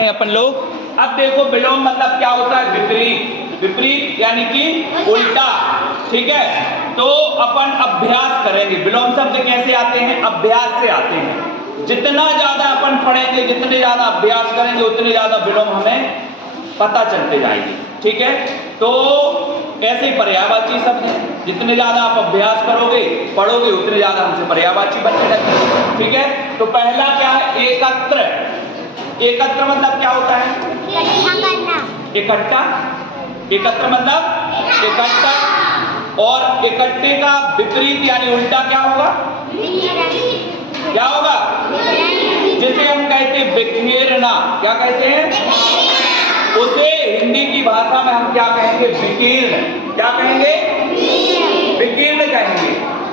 अपन लोग। अब देखो विलोम मतलब क्या होता है? विपरीत। विपरीत यानी कि उल्टा। ठीक है, तो अपन अभ्यास करेंगे। विलोम शब्द कैसे आते हैं? अभ्यास से आते हैं। जितना ज्यादा अपन पढ़ेंगे, जितने ज्यादा अभ्यास करेंगे, उतने ज्यादा विलोम हमें पता चलते जाएंगे। ठीक है, तो ऐसे ही पर्यायवाची शब्द है। जितने ज्यादा आप अभ्यास करोगे, पढ़ोगे, उतने ज्यादा हमसे पर्यायवाची बनने लगेंगे। ठीक है, तो पहला क्या है? एकत्र। एकत्र मतलब क्या होता है? इकट्ठा। एकत्र मतलब इकट्ठा। और इकट्ठे का विपरीत यानी उल्टा क्या होगा? क्या होगा? जिसे हम कहते हैं बिखेरना। क्या कहते हैं? उसे हिंदी की भाषा में हम क्या कहेंगे? विकीर्ण। क्या कहेंगे? विकीर्ण कहेंगे।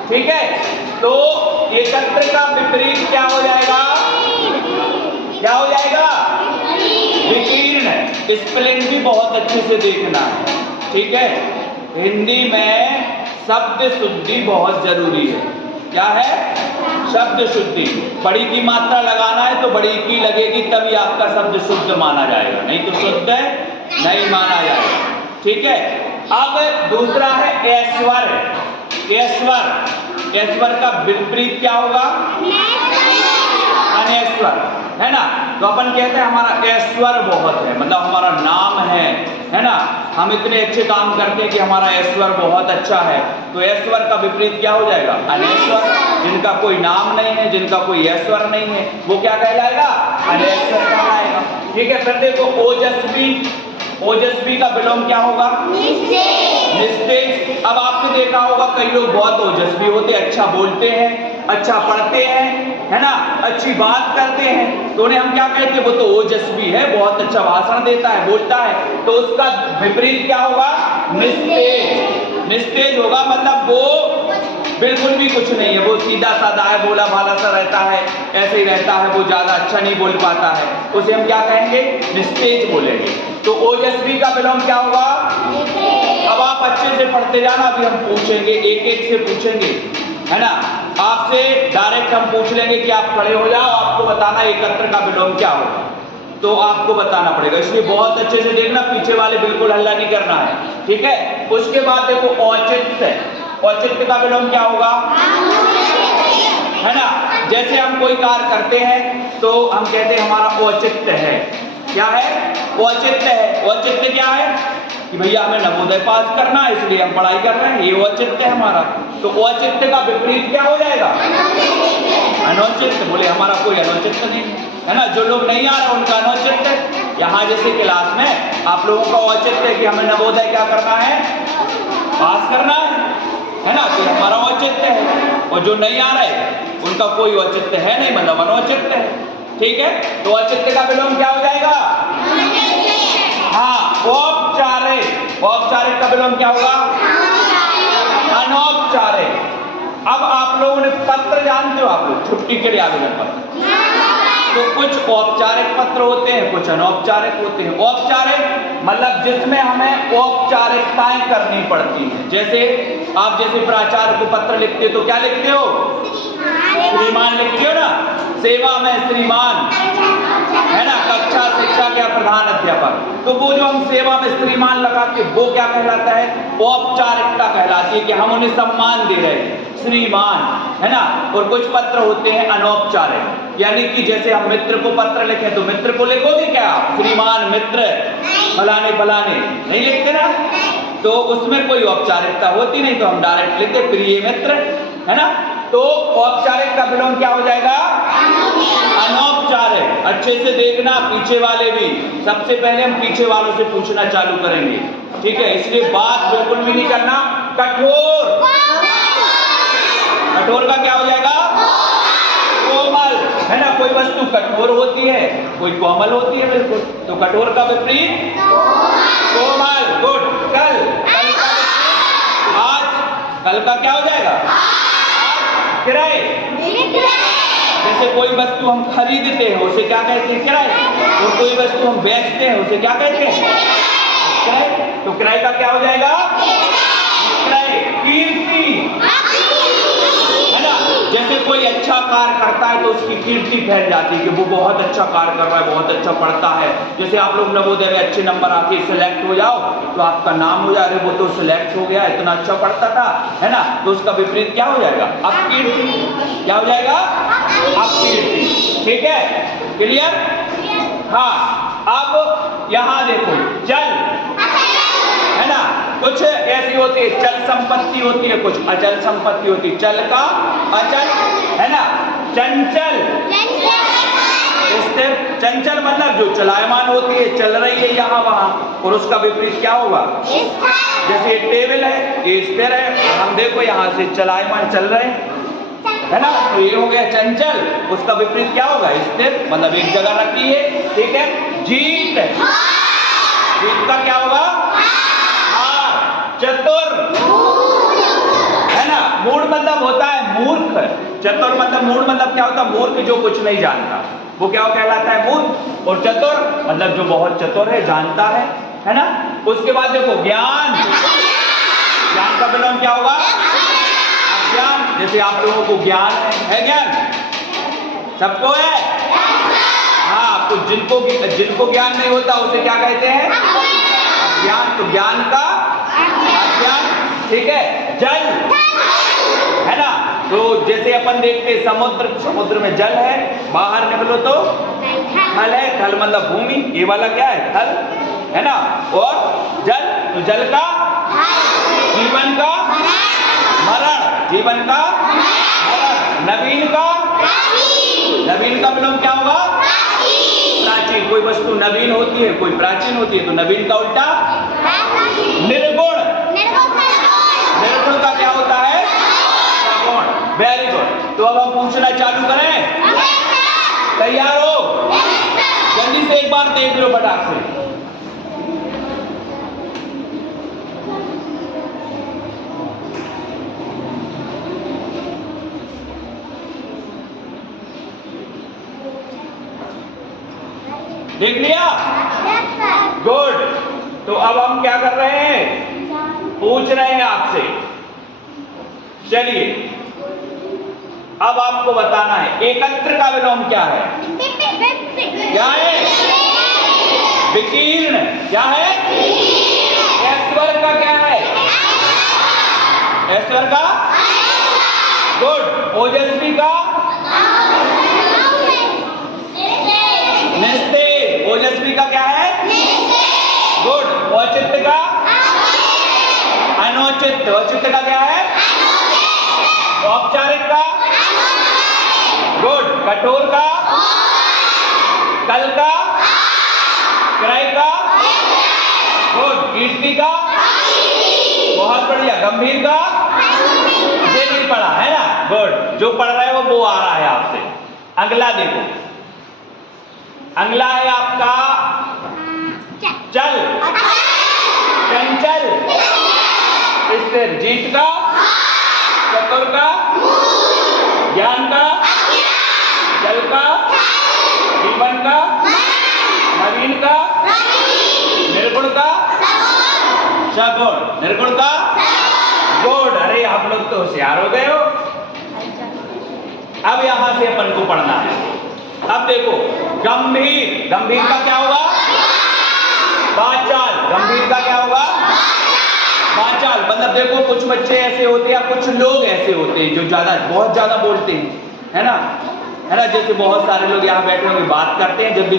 ठीक है, तो एकत्र का विपरीत क्या हो जाएगा? क्या हो जाएगा? विकीर्ण। स्पेलिंग भी बहुत अच्छे से देखना है। ठीक है, हिंदी में शब्द शुद्धि बहुत जरूरी है। क्या है? शब्द शुद्धि। बड़ी की मात्रा लगाना है तो बड़ी की लगेगी, तभी आपका शब्द शुद्ध माना जाएगा, नहीं तो शुद्ध नहीं माना जाएगा। ठीक है, अब दूसरा है ऐश्वर। ऐश्वर। ऐश्वर का विपरीत क्या होगा? अनैश्वर, है ना। तो अपन कहते हैं हमारा ऐश्वर बहुत है, मतलब हमारा नाम है ना। हम इतने अच्छे काम करते हैं कि हमारा ऐश्वर बहुत अच्छा है। तो ऐश्वर का विपरीत क्या हो जाएगा? अनैश्वर। जिनका कोई नाम नहीं है, जिनका कोई ऐश्वर नहीं है, वो क्या कहलाएगा? अनैश्वर कहलाएगा। ठीक है, फिर देखो ओजस्वी। ओजस्वी का विलोम क्या होगा? निस्तेज। अब आपने देखा होगा कई लोग बहुत ओजस्वी होते हैं, अच्छा बोलते हैं, अच्छा पढ़ते हैं, है ना, अच्छी बात करते हैं, तो उन्हें हम क्या कहते हैं? वो तो ओजस्वी है, बहुत अच्छा भाषण देता है, बोलता है। तो उसका विपरीत क्या होगा? निस्तेज। निस्तेज होगा मतलब वो बिल्कुल भी कुछ नहीं है, वो सीधा साधा है, भोला भाला सा रहता है, ऐसे ही रहता है, वो ज्यादा अच्छा नहीं बोल पाता है, उसे हम क्या कहेंगे? निस्तेज बोलेंगे। तो ओजस्वी का विलोम क्या होगा? अब आप अच्छे से पढ़ते जाना, अभी हम पूछेंगे, एक एक से पूछेंगे, है ना। आपसे डायरेक्ट हम पूछ लेंगे कि आप खड़े हो जाओ, आपको बताना एकत्र का विलोम क्या होगा, तो आपको बताना पड़ेगा, इसलिए बहुत अच्छे से देखना, पीछे वाले बिल्कुल हल्ला नहीं करना है। ठीक है, उसके बाद देखो औचित्य। औचित्य का विलोम क्या होगा? है ना, जैसे हम कोई कार्य करते हैं तो हम कहते हैं हमारा औचित्य है। क्या है? औचित्य है। औचित्य क्या है? कि भैया हमें नवोदय पास करना है, इसलिए हम पढ़ाई कर रहे हैं, ये औचित्य है हमारा। तो औचित्य का विपरीत क्या हो जाएगा? अनौचित्य। बोले हमारा कोई अनौचित्य नहीं, है ना। जो लोग नहीं आ रहे उनका अनौचित्य। यहाँ जैसे क्लास में आप लोगों का औचित्य है कि हमें नवोदय क्या करना है? पास करना है ना, तो हमारा औचित्य है। और जो नहीं आ रहे उनका कोई औचित्य है नहीं, मतलब अनौचित्य है। ठीक है, तो औचित्य का विलोम क्या हो जाएगा? हाँ, औपचारिक। औपचारिक का विलोम क्या होगा? अनौपचारिक। अब आप लोगों ने पत्र जानते हो, आप लोग छुट्टी के लिए आवेदन पत्र, तो कुछ औपचारिक पत्र होते हैं, कुछ अनौपचारिक होते हैं। औपचारिक मतलब जिसमें हमें औपचारिकताएं करनी पड़ती हैं। जैसे आप जैसे प्राचार्य को पत्र लिखते हो तो क्या लिखते हो? श्रीमान लिखते हो ना, सेवा में श्रीमान, है ना, कक्षा शिक्षा के प्रधान अध्यापक। तो वो जो हम सेवा में श्रीमान लगाते वो क्या कहलाता है? औपचारिकता कहलाती है कि हम उन्हें सम्मान दे रहे हैं, श्रीमान, है ना। और कुछ पत्र होते हैं अनौपचारिक, यानी कि जैसे हम मित्र को पत्र लिखें तो मित्र को लिखोगे क्या? श्रीमान मित्र फलाने फलाने, नहीं लिखते ना, तो उसमें कोई औपचारिकता होती नहीं, तो हम डायरेक्ट लिखते प्रिय मित्र, है ना। तो औपचारिक का विलोम क्या हो जाएगा? अनौपचारिक। अच्छे से देखना, पीछे वाले भी, सबसे पहले हम पीछे वालों से पूछना चालू करेंगे। ठीक है, इसलिए बात बिल्कुल भी नहीं करना। कठोर। कठोर का क्या हो जाएगा? कोमल, है ना। कोई वस्तु कठोर होती है, कोई कोमल होती है, बिल्कुल। तो कठोर का विपरीत कोमल। गुड। कल। कल का आज। कल का क्या हो जाएगा? किराए। जैसे कोई वस्तु हम खरीदते हैं उसे क्या कहते हैं? किराए। और कोई वस्तु हम बेचते हैं उसे क्या कहते हैं? किराए। तो किराए का क्या हो जाएगा? किराए। कीर्ति, है ना। जैसे कोई अच्छा कार्य करता है तो उसकी कीर्ति फैल जाती है कि वो बहुत अच्छा कार्य कर रहा है, बहुत अच्छा पढ़ता है। जैसे आप लोग नवोदय में अच्छे नंबर आके सिलेक्ट हो जाओ तो आपका नाम हो जाए, वो तो सिलेक्ट हो गया, इतना अच्छा पढ़ता था, है ना। तो उसका विपरीत क्या हो जाएगा? अपकीर्ति। क्या हो जाएगा? अपकीर्ति। ठीक है, क्लियर? हाँ, अब यहां देखो, जल, है ना, कुछ ऐसी होती है चल संपत्ति होती है, कुछ अचल संपत्ति होती है। चल का अचल, है ना। चंचल, स्थिर। चंचल मतलब जो चलायमान होती है, चल रही है यहाँ वहां, और उसका विपरीत क्या होगा? जैसे ये टेबल है, ये स्थिर है, हम देखो यहाँ से चलायमान चल रहे हैं, है ना, तो ये हो गया चंचल। उसका विपरीत क्या होगा? स्थिर, मतलब एक जगह रखी है। ठीक है। जीत, जीत का क्या होगा? चतुर, है ना। मूढ़ मतलब होता है मूर्ख। चतुर मतलब, मूढ़ मतलब क्या होता है? मूर्ख, जो कुछ नहीं जानता, वो क्या कहलाता है? मूर्ख। और चतुर मतलब जो बहुत चतुर है, जानता है ना। उसके बाद देखो ज्ञान, ज्ञान का विलोम क्या होगा? अज्ञान। जैसे आप लोगों को ज्ञान है ज्ञान सबको है, हाँ, तो जिनको ज्ञान नहीं होता उसे क्या कहते हैं? अज्ञान। तो ज्ञान का अज्ञान। ठीक है। जल, है ना, तो जैसे अपन देखते समुद्र, समुद्र में जल है, बाहर निकलो तो थल है, थल मतलब भूमि, ये वाला क्या है? थल, है ना। और जल, तो जल का जीवन का मरण, जीवन का मरण। नवीन का, नवीन का विलोम क्या होगा? प्राचीन। कोई वस्तु नवीन होती है, कोई प्राचीन होती है, तो नवीन का उल्टा निर्गुण। निर्गुण का क्या होता है? सगुण। Very good. तो अब हम पूछना चालू करें? तैयार हो? जल्दी से एक बार देख लो फटाक से। देख लिया? गुड। तो अब हम क्या कर रहे हैं? पूछ रहे हैं आपसे। चलिए, अब आपको बताना है एकत्र का विलोम क्या है? क्या है? विकीर्ण। क्या है? ऐश्वर्य का क्या है? ऐश्वर्य का गुड। ओजस्वी का निस्तेज। ओजस्वी का क्या है? गुड। औचित्य का अनौचित्य। औचित्य का क्या है? औपचारिक का गुड। कठोर का कल का क्रय का गुड। कीर्ति का बहुत बढ़िया। गंभीर का ये नहीं पढ़ा है ना, गुड। जो पढ़ रहे हो वो आ रहा है आपसे। अगला देखो, अगला है आपका चल, चंचल, स्थिर। जीत का, चतुर का, ज्ञान का, जल का, जीवन का, नवीन का, निर्गुण का, सगुण। निर्गुण का गुड। अरे आप लोग तो होशियार हो गए हो। अब यहां से अपन को पढ़ना है। अब देखो, गंभीर, गंभीर का क्या होगा? वाचाल। गंभीर का क्या होगा? वाचाल। मतलब देखो, कुछ बच्चे ऐसे होते हैं, कुछ लोग ऐसे होते हैं जो बहुत ज्यादा बोलते हैं, है ना, है ना। जैसे बहुत सारे लोग यहाँ बैठे होंगे, बात करते हैं जल्दी,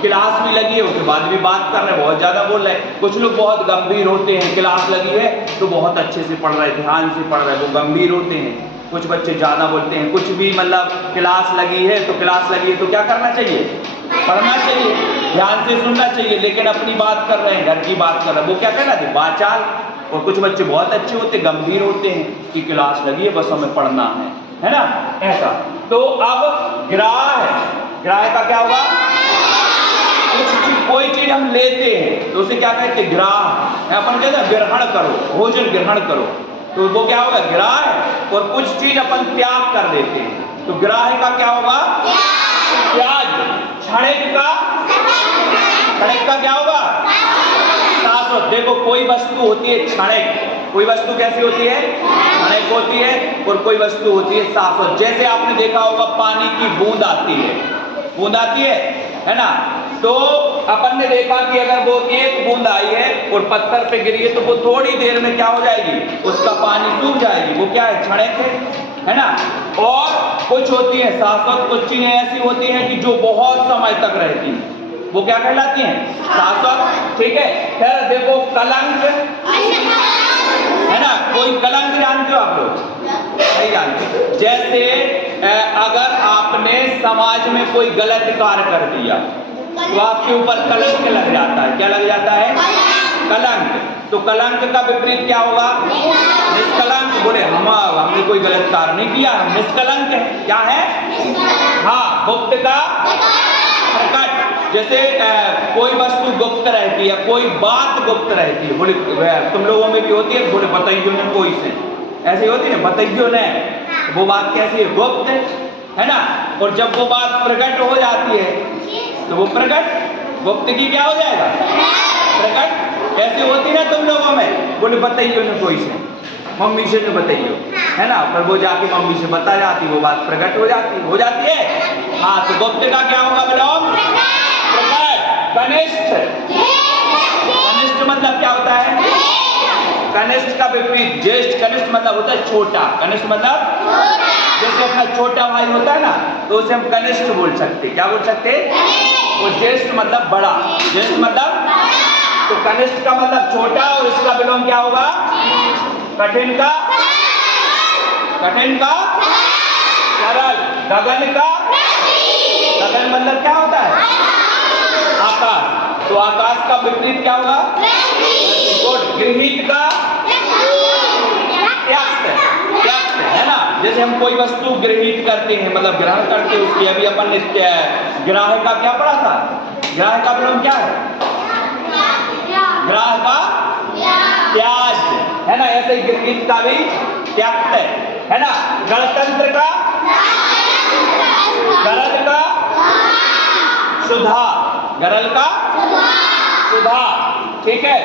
क्लास भी लगी है उसके बाद भी बात कर रहे हैं, बहुत ज्यादा बोल रहे हैं। कुछ लोग बहुत गंभीर होते हैं, क्लास लगी है तो बहुत अच्छे से पढ़ रहे हैं, ध्यान से पढ़ रहे हैं, वो गंभीर होते हैं। कुछ बच्चे ज्यादा बोलते हैं, कुछ भी मतलब क्लास लगी है तो क्या करना चाहिए? पढ़ना चाहिए, ध्यान से सुनना चाहिए, लेकिन अपनी बात कर रहे हैं, घर की बात कर रहे हैं, वो क्या कहना चाहिए? वाचाल। और कुछ बच्चे बहुत अच्छे होते, गंभीर होते हैं कि क्लास लगी है बस हमें पढ़ना है ना, ऐसा। तो अब ग्राह है, ग्राह का क्या होगा? कोई चीज हम लेते हैं तो उसे क्या कहते हैं? ग्राह। अपन कहते हैं ग्रहण करो, भोजन ग्रहण करो, तो वो क्या होगा? ग्राह है। और कुछ चीज अपन त्याग कर देते हैं तो ग्राह का क्या होगा? त्याग। क्षणिक का क्या होगा? शाश्वत। देखो, कोई वस्तु होती है क्षणिक, कोई वस्तु कैसी होती है, क्षणिक होती है, और कोई वस्तु होती है शाश्वत। जैसे आपने देखा होगा पानी की बूंद आती है, बूंद आती है ना, तो अपन ने देखा कि अगर वो एक बूंद आई है और पत्थर पे गिरी है तो वो थोड़ी देर में क्या हो जाएगी, उसका पानी सूख जाएगी। वो क्या है, क्षणिक है ना। और कुछ होती है शाश्वत, कुछ चीजें ऐसी होती हैं कि जो बहुत समय तक रहती है, वो क्या कहलाती हैं, शाश्वत। ठीक है, फिर देखो कलंक है ना, कोई कलंक जानते हो आप लोग, नहीं जानते। जैसे अगर आपने समाज में कोई गलत कार्य कर दिया तो आपके ऊपर कलंक लग जाता है। क्या लग जाता है, कलंक। तो कलंक का विपरीत क्या होगा, निष्कलंक। बोले हमने कोई गलत कार्य नहीं किया, हम निष्कलंक है। क्या है, हाँ, गुप्त का प्रकट। जैसे कोई वस्तु गुप्त रहती है, कोई बात गुप्त रहती है। बोले तुम लोगों में भी होती है, बोले बताइयो ने कोई से, ऐसी होती है ना, बताइयो ने, वो बात कैसी है, गुप्त है ना। और जब वो बात प्रकट हो जाती है तो वो प्रकट, गुप्त की क्या हो जाएगा, प्रकट। ऐसी होती ना तुम लोगों में, बोले बताइयो ने कोई से, मम्मी से ने बताइयो, है ना, पर वो जाके मम्मी से बता जाती, वो बात प्रकट हो जाती है। हाँ, तो गुप्त का क्या होगा विलोम, प्रकट। कनिष्ठ, कनिष्ठ मतलब क्या होता है, कनिष्ठ का विपरीत ज्येष्ठ। कनिष्ठ मतलब होता है छोटा, कनिष्ठ मतलब जैसे अपना छोटा भाई होता है ना, तो उसे हम कनिष्ठ बोल सकते। क्या बोल सकते, और ज्येष्ठ मतलब बड़ा, ज्येष्ठ मतलब, तो कनिष्ठ का मतलब छोटा, और इसका विलोम क्या होगा, कठिन का, कठिन का सरल, गगन का, गगन मतलब क्या होता है, आकाश। तो आकाश का विपरीत क्या होगा, गृहीत का त्यक्त, त्यक्त है ना। जैसे हम कोई वस्तु गृहीत करते हैं, मतलब ग्रहण करते हैं उसकी, अभी अपन ने ग्राह्य का क्या पढ़ा था, ग्राह्य का विलोम क्या है, ग्राह्य का त्याज, है ना। ऐसे ही गृहीत का भी त्यक्त है ना। गणतंत्र का, गरल का सुधा, गरल का सुधा, ठीक है।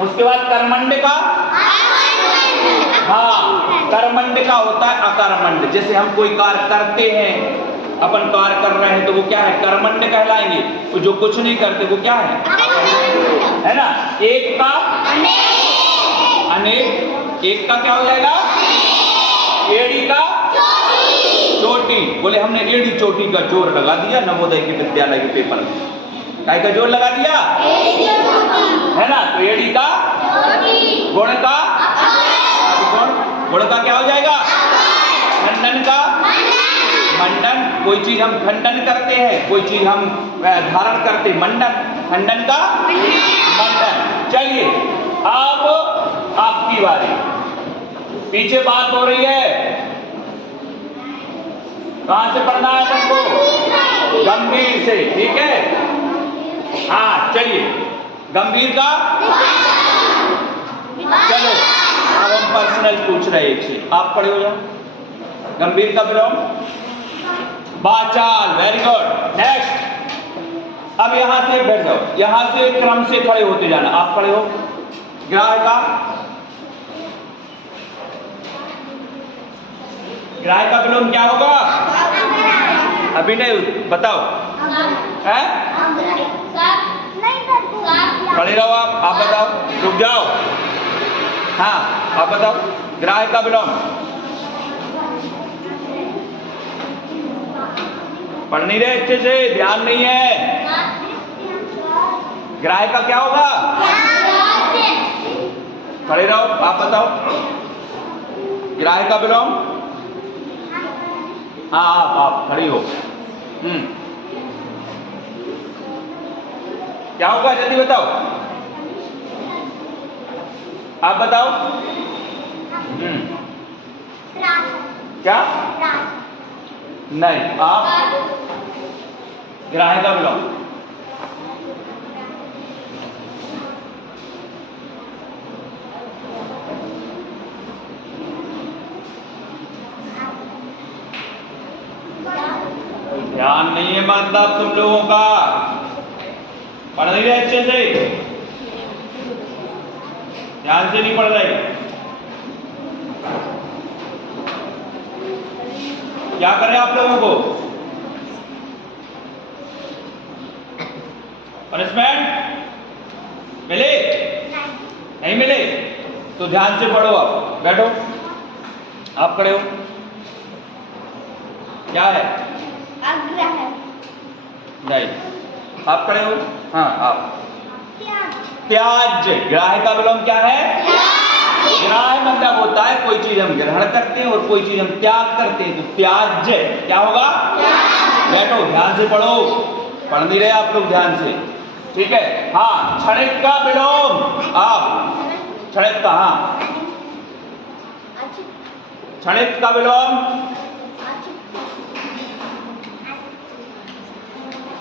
उसके बाद कर्मंड का, हाँ, कर्मंड का होता है अकर्मंड। जैसे हम कोई कार्य करते हैं, अपन कार्य कर रहे हैं तो वो क्या है, कर्मंड कहलाएंगे। तो जो कुछ नहीं करते वो क्या है ना। एक का अनेक, एक का क्या हो जाएगा, एड़ी का चोटी। बोले हमने एड़ी चोटी का जोर लगा दिया नवोदय के विद्यालय के पेपर में, काय का जोर लगा दिया, है ना। तो एड़ी का, गुण का, गुण का क्या हो जाएगा, खंडन का मंडन। कोई चीज हम खंडन करते हैं, कोई चीज हम धारण करते, मंडन, खंडन का मंडन। चलिए अब आपकी बारी, पीछे बात हो रही है, कहां से पढ़ना है तुमको, गंभीर से, ठीक है। हाँ चलिए, गंभीर का, चलो अब हम पर्सनल पूछ रहे एक से, आप खड़े हो जाओ। गंभीर का विलोम वाचाल, वेरी गुड। नेक्स्ट, अब यहां से बैठ जाओ, यहां से क्रम से खड़े होते जाना। आप खड़े हो। ग्राह्य का, ग्राह्य का विलोम क्या होगा, अभी नहीं बताओ, है खड़े रहो आप बताओ, रुक जाओ। हाँ आप बताओ, ग्राह्य का विलोम, पढ़ नहीं रहे अच्छे से, ध्यान नहीं है। ग्राह्य का क्या होगा, खड़े रहो आप बताओ, ग्राह्य का विलोम। हाँ आप खड़ी हो। क्या होगा जल्दी बताओ, आप बताओ। क्या, नहीं, आप ग्राह्य का विलोम, ध्यान नहीं है मतलब तुम लोगों का, पढ़ नहीं रहे अच्छे से। ध्यान से नहीं पढ़ रहे। क्या कर रहे हैं आप लोगों को? पनिशमेंट मिले? नहीं मिले तो ध्यान से पढ़ो। आप बैठो, आप खड़े हो। क्या है? नहीं, आप खड़े हो। हाँ, आप त्याज। ग्राह्य का विलोम क्या है? ग्राह्य मतलब होता है कोई चीज हम ग्रहण करते हैं और कोई चीज हम त्याग करते हैं, तो त्याज्य क्या होगा? बैठो, ध्यान से पढ़ो। पढ़ नहीं रहे आप लोग ध्यान से, ठीक है? हाँ, क्षणिक का विलोम। आप क्षणिक का, हाँ, क्षणिक का विलोम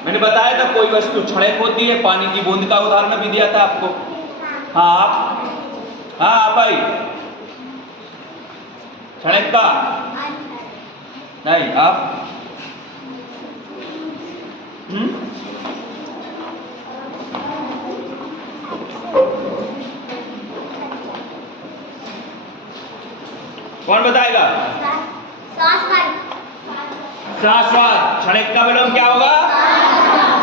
मैंने बताया था कोई वस्तु क्षणिक होती है। पानी की बूंद का उदाहरण भी दिया था आपको। हाँ, आप, हाँ, आप भाई, क्षणिक का नहीं, आप कौन बताएगा? शाश्वत। क्षणिक का विलोम क्या होगा?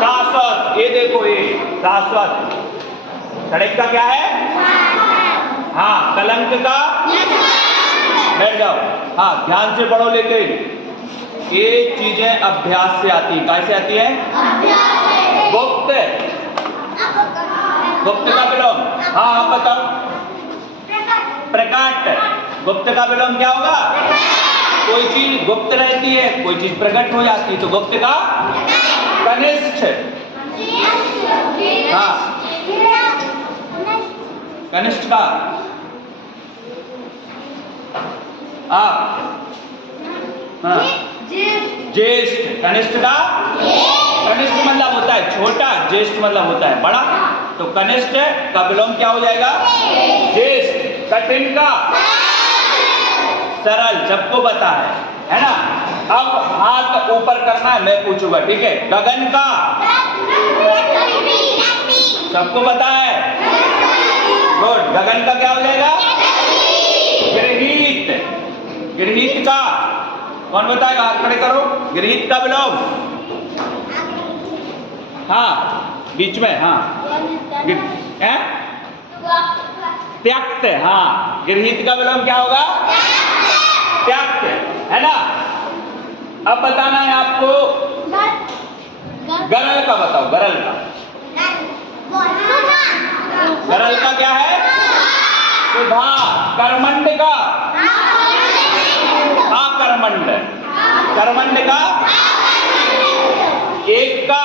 शाश्वत। ये देखो, ये शाश्वत। क्षणिक का क्या है? हाँ, कलंक का, बैठ जाओ। हाँ, ध्यान से पढ़ो। लेकिन ये चीजें अभ्यास से आती है। कैसे आती है? गुप्त। गुप्त का विलोम, हाँ, आप बताओ। प्रकट। गुप्त का विलोम क्या होगा? कोई चीज गुप्त रहती है, कोई चीज प्रकट हो जाती है, तो गुप्त का कनिष्ठ। हाँ, कनिष्ठ का, आप, हाँ, ज्येष्ठ। कनिष्ठ का, कनिष्ठ मतलब होता है छोटा, ज्येष्ठ मतलब होता है बड़ा, तो कनिष्ठ का विलोम क्या हो जाएगा? ज्येष्ठ। कठिन का, सरल, सबको पता है ना? अब हाथ ऊपर करना है, मैं पूछूंगा, ठीक है? गगन का, सबको पता है। गुड। गगन का क्या हो जाएगा? गृहीत। गृहीत का कौन बताएगा? हाथ खड़े करो। गृहीत का विलोम, हाँ, बीच में, हाँ, त्यक्त। हाँ, गृहीत का विलोम क्या होगा? त्यक्त, है ना? अब बताना है आपको गरल का। बताओ, गरल का। गरल का क्या है? सुधा। कर्मंड का, आकर्मंड। कर्मंड का, एक का,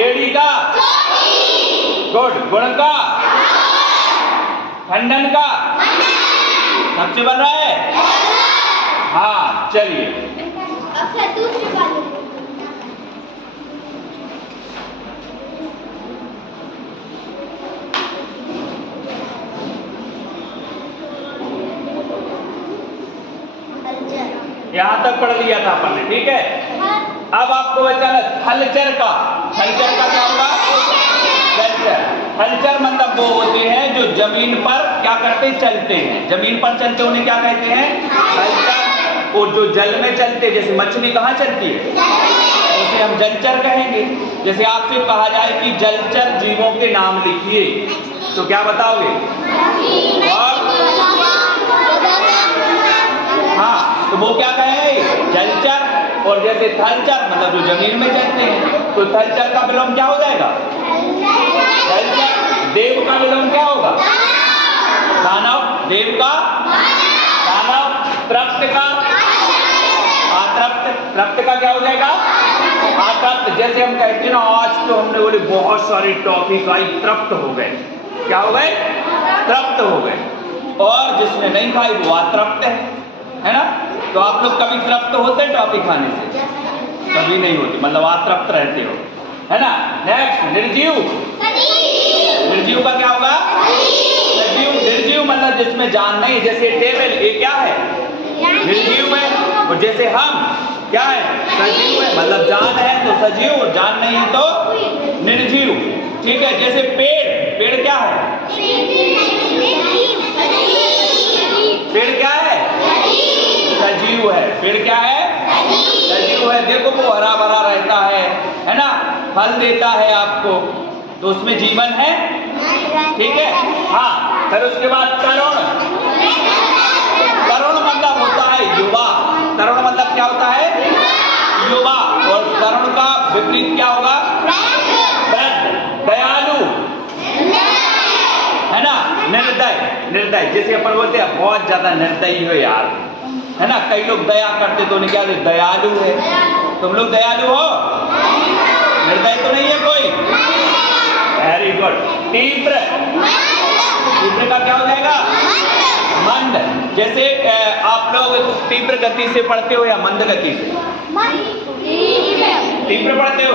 एड़ी का, गुड। गुण का, खंडन का, सबसे बन रहा है। हाँ, चलिए। यहां तक पढ़ लिया था अपन ने, ठीक है? अब आपको बचा थलचर का। थलचर का क्या होगा? थलचर। थलचर मतलब वो होते हैं जो जमीन पर क्या करते? चलते हैं। जमीन पर चलते उन्हें क्या कहते हैं? थलचर। और जो जल में चलते, जैसे मछली कहाँ चलती है, उसे हम जलचर कहेंगे। जैसे आपसे कहा जाए कि जलचर जीवों के नाम लिखिए, तो क्या बताओगे? हाँ, तो वो क्या कहे? जलचर। और जैसे थलचर मतलब जो जमीन में चलते हैं, तो थलचर का विलोम क्या हो जाएगा? थलचर। देव का विलोम क्या होगा? दानव। देव का दानव। तृप्त का आतृप्त। तृप्त का क्या हो जाएगा? आतृप्त। जैसे हम कहते हैं ना, आज तो हमने बोले बहुत सारी टॉफी खाई, तृप्त हो गए। क्या हो गए? तृप्त हो गए। और जिसने नहीं खाई वो अतृप्त है ना? तो आप लोग कभी तृप्त होते हैं टॉफी खाने से? कभी नहीं होती, मतलब अतृप्त रहते हो, है ना? नेक्स्ट, निर्जीव। निर्जीव का क्या होगा? सजीव। निर्जीव मतलब जिसमें जान नहीं, जैसे टेबल, ये क्या है? निर्जीव है। और जैसे हम क्या है? सजीव है, मतलब जान है तो सजीव, और जान नहीं है तो निर्जीव, ठीक है? जैसे पेड़, पेड़ क्या है? पेड़ क्या है? सजीव है। पेड़ क्या है? सजीव है। देखो वो हरा भरा रहता है ना, फल देता है आपको, तो उसमें जीवन है, ठीक है। हाँ, फिर उसके बाद तरुण। तरुण मतलब होता है युवा। तरुण मतलब क्या होता है? युवा। और तरुण का विपरीत क्या होगा? वृद्ध। दयालु है ना, निर्दय। निर्दय जैसे अपन बोलते हैं बहुत ज्यादा निर्दयी हो यार, है ना। कई लोग दया करते तो उन्हें क्या बोलते? दयालु है। तुम लोग दयालु हो? निर्दय तो नहीं है कोई? Very good. तीव्र। तीव्र का क्या हो जाएगा? मंद। जैसे आप लोग तीव्र गति से पढ़ते हो या मंद गति से? तीव्र पढ़ते हो,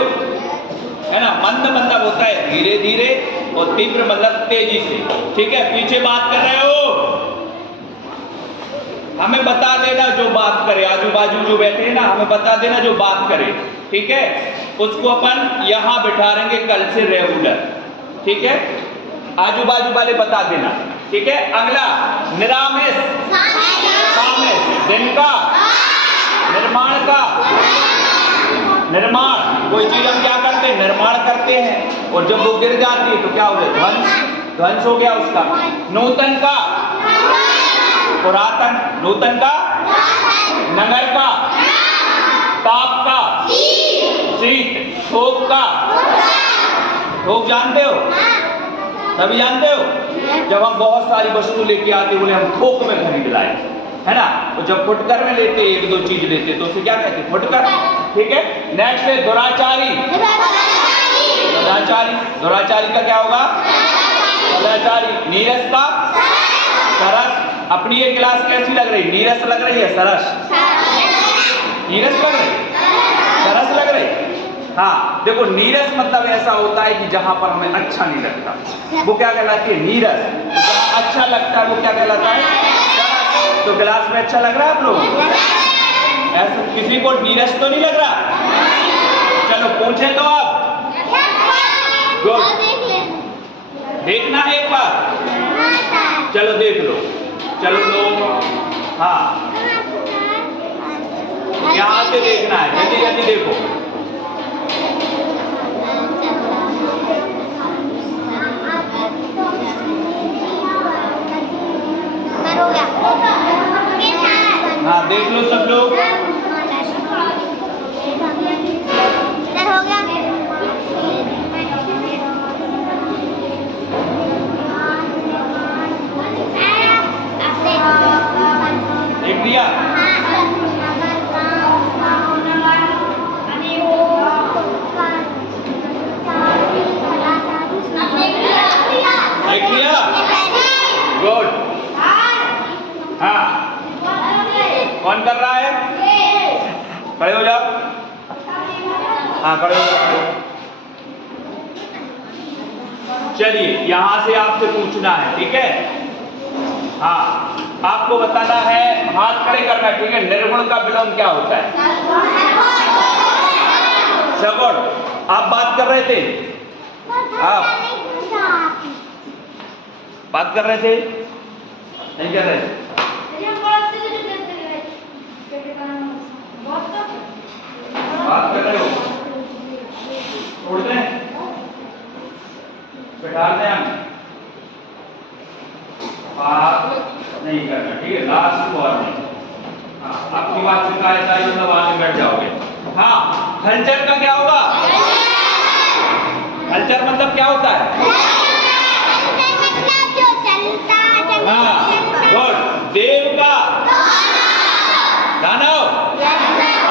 है ना। मंद मतलब होता है धीरे धीरे, और तीव्र मतलब तेजी से, ठीक है। पीछे बात कर रहे हो, हमें बता देना जो बात करे, आजू बाजू जो बैठे हैं ना, हमें बता देना जो बात करे, ठीक है। उसको अपन यहां बिठा देंगे कल से रेगुलर, ठीक है। आजू बाजू वाले बता देना, ठीक है। अगला निरामिष। दिन का, निर्माण का। निर्माण, कोई चीज हम क्या करते हैं? निर्माण करते हैं, और जब वो गिर जाती है तो क्या हो जाए? ध्वंस। ध्वंस हो गया उसका। नूतन का, पुरातन। नूतन का, नगर का, ताप का, शीत। थोक का, थोक जानते हो? सभी जानते हो? जब हम बहुत सारी वस्तु लेके आते बोले हम थोक में खरीद लाए, है ना। तो जब फुटकर में लेते, एक दो चीज लेते, तो उसे क्या कहते? फुटकर, ठीक है। नेक्स्ट है दुराचारी। सदाचारी। दुराचारी का क्या होगा? सदाचारी। नीरस का, सरस। अपनी ये क्लास कैसी लग रही? नीरस लग रही है? सरस? नीरस लग रही? सरस लग रही? हाँ, देखो नीरस मतलब ऐसा होता है कि जहां पर हमें अच्छा नहीं लगता, वो क्या कहलाती है? नीरस। तो जहां अच्छा लगता है वो क्या कहलाता है? सरस। तो क्लास में अच्छा लग रहा है आप लोग? ऐसा किसी को नीरस तो नहीं लग रहा? चलो पूछे तो अब। गुड। देखना है एक बार? चलो देख लो। चलो लो। हाँ, यहां से देखना है, जल्दी जल्दी देखो। हाँ, देख लो सब लोग। हो गया। देख लिया? देख लिया? गुड। हाँ, कौन कर रहा है? खड़े हो जाओ। हाँ, खड़े हो जाओ। चलिए, यहां से आपसे पूछना है, ठीक है। हाँ, आपको बताना है, हाथ खड़े करना है, ठीक है। निर्गुण का विलोम क्या होता है? सगुण। आप बात कर रहे थे? आप बात कर रहे थे? नहीं कर रहे थे? बात कर रहे हो? छोड़ दें? बैठा दें हम? बात नहीं करना, ठीक है। Last warning. हाँ, आपकी बात शिकायत आई मतलब आगे बैठ जाओगे। हाँ, हलचल का क्या होगा? हलचल मतलब क्या होता है? हाँ, गुड। देव का, दानव।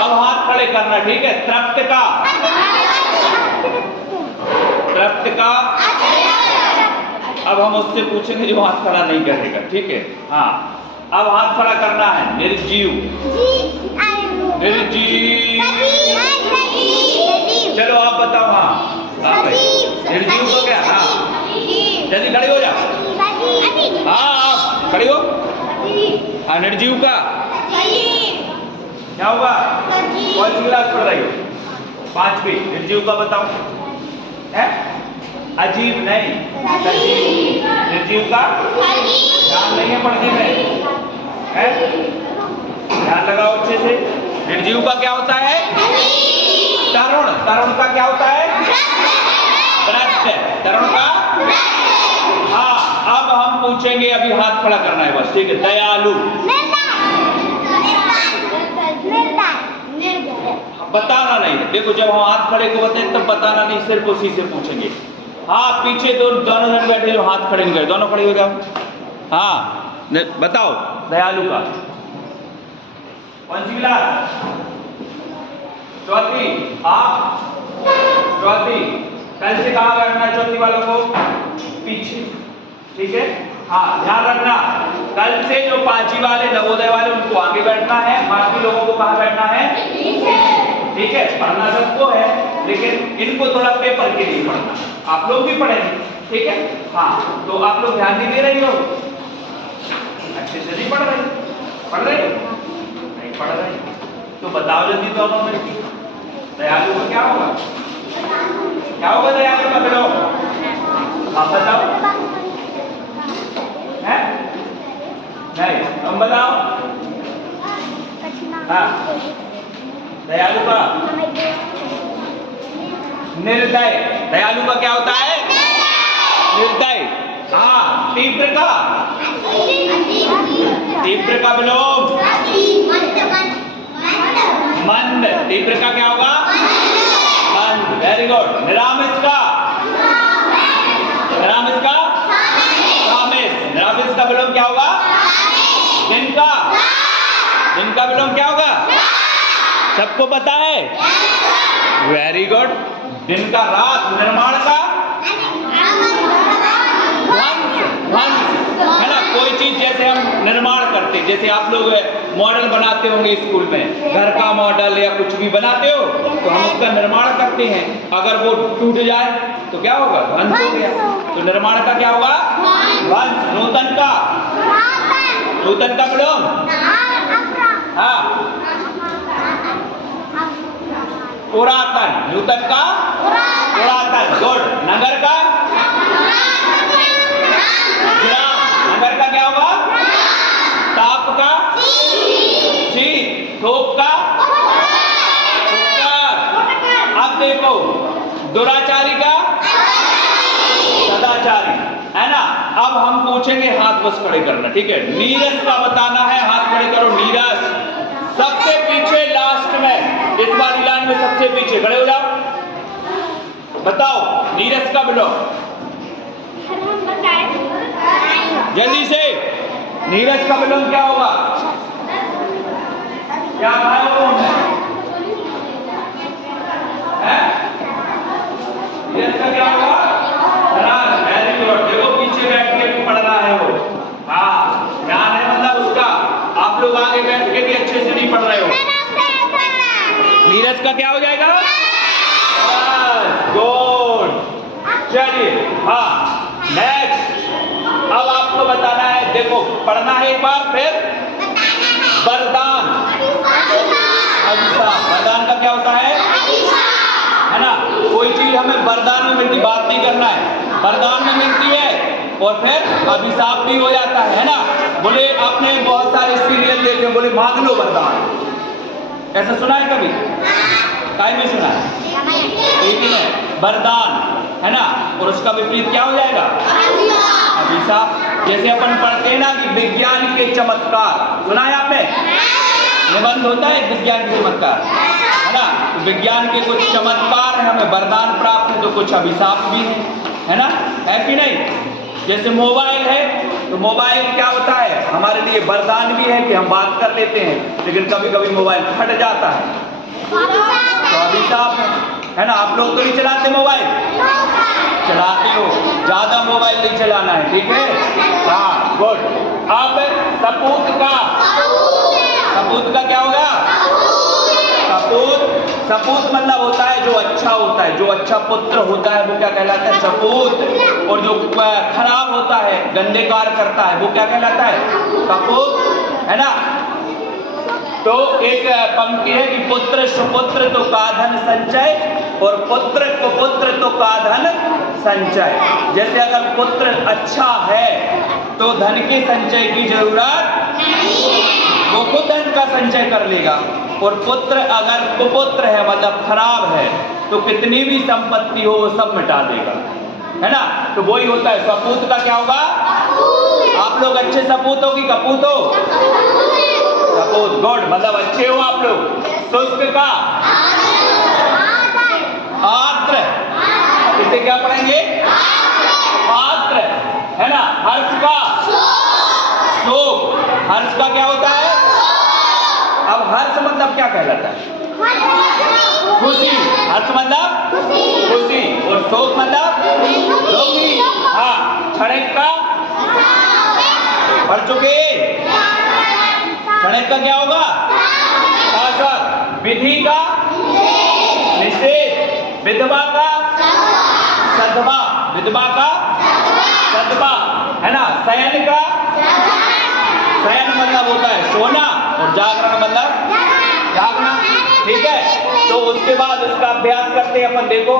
अब हाथ खड़े करना, ठीक है। तृप्त का, तृप्त का। अब हम उससे पूछेंगे जो हाथ खड़ा नहीं करेगा, ठीक है। हाँ, अब हाथ खड़ा करना है। निर्जीव। निर्जीव। चलो आप बताओ। हाँ भाई, निर्जीव को क्या? हाँ, जल्दी खड़े हो जाओ। हाँ, आप खड़े हो। हाँ, निर्जीव का क्या होगा? कौन सी क्लास पढ़ रही हो? 5वीं। निर्जीव का बताओ। है? अजीब नहीं, सजीव। निर्जीव का ध्यान नहीं है पढ़ने में? है? ध्यान लगाओ अच्छे से। निर्जीव का क्या होता है? तरुण। तरुण का क्या होता है? व्रत। तरुण का? हाँ, अब हम पूछेंगे, अभी हाथ खड़ा करना है बस, ठीक है। दयालु। बताना नहीं, देखो जब हम हाथ खड़े को बताएं तब बताना नहीं, सिर्फ उसी से पूछेंगे। हाँ, पीछे दोनों जन बैठे जो हाथ खड़े नहीं करे, दोनों खड़े हो जाओ। हाँ, बताओ दयालु का कौन सी क्लास? चौथी। आप चौथी। कल से कहाँ बैठना है चौथी वालों को? पीछे, ठीक है। हाँ, ध्यान रखना, कल से जो पांचवी वाले नवोदय वाले उनको आगे बैठना है, बाकी लोगों को कहाँ बैठना है? ठीक है। पढ़ना सबको है, लेकिन इनको थोड़ा पेपर के लिए पढ़ना, आप लोग भी पढ़ेंगे, ठीक है। हाँ, तो आप लोग ध्यान नहीं दे रही हो, अच्छे से नहीं पढ़ रहे? पढ़ रहे हो? नहीं पढ़ रहे तो बताओ जल्दी दोनों में दयालु को क्या होगा? क्या होगा दयालु का? बताओ, आप बताओ। है? नहीं, तुम बताओ। हाँ, दयालु का निर्दय। दयालु का क्या होता है? निर्दय। हाँ, तीव्र का? तीव्र का विलोम मंद। तीव्र का क्या होगा? मंद। Very good. निरामिष का? निरामिष का? सामिष। निरामिष का विलोम क्या होगा? दिन का? दिन का विलोम क्या होगा? सबको पता है? Very good. दिन का रात। निर्माण का? है ना, कोई चीज जैसे हम निर्माण करते, जैसे आप लोग मॉडल बनाते होंगे स्कूल में, घर का मॉडल या कुछ भी बनाते हो तो हम उसका निर्माण करते हैं, अगर वो टूट जाए तो क्या होगा? ध्वंस हो गया। तो निर्माण का क्या होगा? ध्वंस। नूतन का? नूतन का विलोम? हाँ, पुरातन। नूतन का? पुरातन। गुड। नगर का? नगर का क्या होगा? ताप का? शीत। थोक का? उपकार। अब देखो, दुराचारी का? सदाचारी, है ना। अब हम पूछेंगे, हाथ बस खड़े करना, ठीक है। नीरस का बताना है, हाथ खड़े करो। नीरस सबसे पीछे, लास्ट में, इस बार लाइन में सबसे पीछे खड़े हो जाओ। बताओ नीरस का विलोम जल्दी से। नीरज का विलोम क्या होगा? क्या भाई है? नीरज का क्या होगा? Very good. देखो पीछे बैठ के भी पढ़ना है वो। हाँ, ध्यान है मतलब उसका। आप लोग आगे बैठ के भी अच्छे से नहीं पढ़ रहे हो। नीरज का क्या हो जाएगा? गुड। चलिए, हाँ, नेक्स्ट। अब आपको बताना है, देखो पढ़ना है एक बार, फिर वरदान। अभिशाप। वरदान का क्या होता है? है ना, कोई चीज हमें वरदान में मिलती, बात नहीं करना है, वरदान में मिलती है और फिर अभिशाप भी हो जाता है ना। बोले आपने बहुत सारे सीरियल देखे, बोले मांग लो वरदान, ऐसा सुना है कभी? काय में सुना है? ठीक है, वरदान, है ना। और उसका विपरीत क्या हो जाएगा? अभिशाप। जैसे अपन पढ़ते हैं ना कि विज्ञान के चमत्कार, सुना है आपने? निबंध होता है विज्ञान के चमत्कार, है ना। तो विज्ञान के कुछ चमत्कार हैं, हमें वरदान प्राप्त है, तो कुछ अभिशाप भी है ना, है कि नहीं? जैसे मोबाइल है, तो मोबाइल क्या होता है? हमारे लिए वरदान भी है कि हम बात कर लेते हैं, लेकिन कभी कभी मोबाइल फट जाता है, तो अभिशाप है ना। आप लोग तो नहीं चलाते मोबाइल? चलाते हो, ज्यादा मोबाइल नहीं चलाना है, ठीक है। हाँ, गुड। अब सपूत का? सपूत का क्या होगा? सपूत। सपूत मतलब होता है जो अच्छा होता है, जो अच्छा पुत्र होता है वो क्या कहलाता है? सपूत। और जो खराब होता है, गंदे कार्य करता है, वो क्या कहलाता है? सपूत, है ना। तो एक पंक्ति है कि पुत्र सुपुत्र तो का धन संचय, और पुत्र कुपुत्र तो का धन संचय। जैसे अगर पुत्र अच्छा है तो धन के संचय की जरूरत नहीं है। का संचय कर लेगा। और पुत्र अगर कुपुत्र है मतलब खराब है तो कितनी भी संपत्ति हो वो सब मिटा देगा, है ना। तो वही होता है, सपूत का क्या होगा? आप लोग अच्छे सपूत हो कि कपूत हो? सपूत, गुड, मतलब अच्छे हो आप लोग। शुष्क का आर्द्र, इसे क्या पढ़ेंगे? आर्द्र, है ना। हर्ष का शोक, हर्ष का क्या होता है? अब हर्ष मतलब क्या कहलाता है? खुशी, हर्ष मतलब खुशी, और शोक मतलब दुखी। हाँ, क्षणिक का पढ़ चुके। क्षणिक का क्या होगा? शासक, विधि का निषेध, विधवा का सधवा, विधवा का सधवा, है ना। शयन का, शयन मतलब होता है सोना, और जागरण मतलब जागना, ठीक है। तो उसके बाद इसका अभ्यास करते हैं अपन, देखो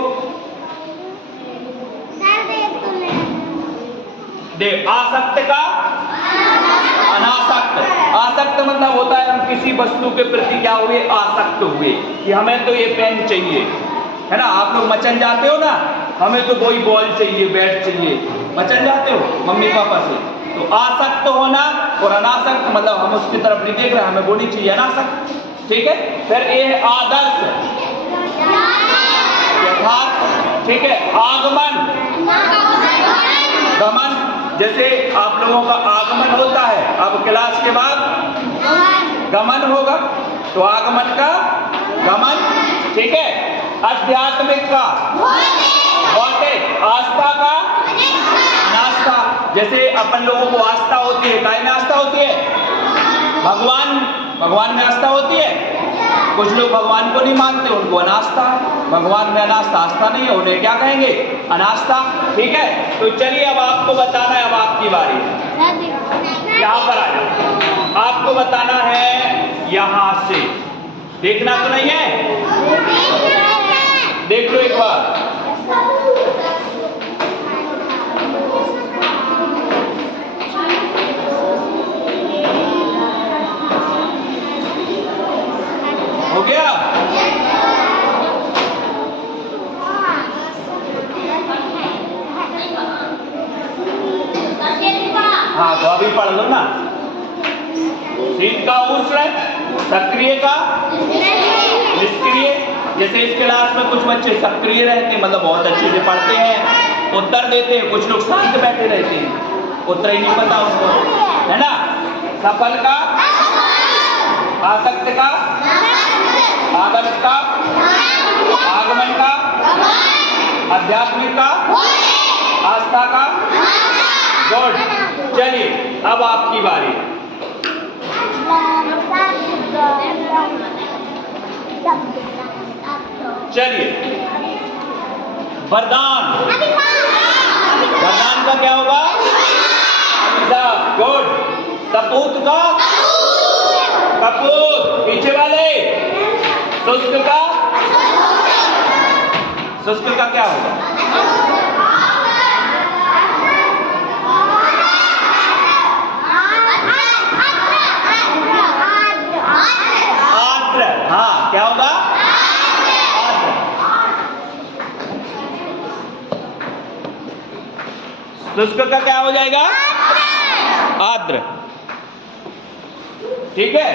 देख। आसक्त का अनासक्त, आसक्त मतलब होता है हम किसी वस्तु के प्रति क्या हुए? आसक्त हुए, कि हमें तो ये पेन चाहिए, है ना। आप लोग मचन जाते हो ना, हमें तो वही बॉल चाहिए, बैट चाहिए, मचन जाते हो मम्मी पापा से। तो आसक्त होना और अनासक्त मतलब हम उसकी तरफ नहीं देख रहे, हमें वो नहीं चाहिए, अनासक्त, ठीक है। फिर ये आदर्श, यथार्थ, ठीक है। आगमन, गमन, जैसे आप लोगों का आगमन होता है, अब क्लास के बाद गमन होगा, तो आगमन का गमन, ठीक है। आध्यात्मिक का भौतिक, आस्था का नास्ता, जैसे अपन लोगों को आस्था होती है, काय में आस्था होती है? भगवान में आस्था होती है। कुछ लोग भगवान को नहीं मानते, उनको अनास्था है। भगवान में अनास्था, आस्था नहीं है, उन्हें क्या कहेंगे? अनास्था, ठीक है। तो चलिए अब आपको बताना है, अब आपकी बारी है। यहाँ पर आ जाओ, आपको बताना है यहां से, देखना तो नहीं है? देख लो एक बार। हो गया? हाँ, तो अभी पढ़ लो ना। शीत का उष्ण, सक्रिय का निष्क्रिय। जैसे इस क्लास में कुछ बच्चे सक्रिय रहते हैं, मतलब बहुत अच्छे से पढ़ते हैं, उत्तर देते हैं। कुछ लोग शांत बैठे रहते हैं, उत्तर ही नहीं पता उनको, है ना। सफल का, आसक्त का, आदर्श का, आगमन का, आध्यात्मिक का, आस्था का, गुड। चलिए अब आपकी बारी। चलिए, वरदान, वरदान का क्या होगा? अभिशाप, गुड। सपूत का कपूत, पीछे वाले। शुष्क का, शुष्क का क्या होगा? आर्द्र, हाँ क्या होगा? आर्द्र। शुष्क का क्या हो जाएगा? आर्द्र, ठीक है।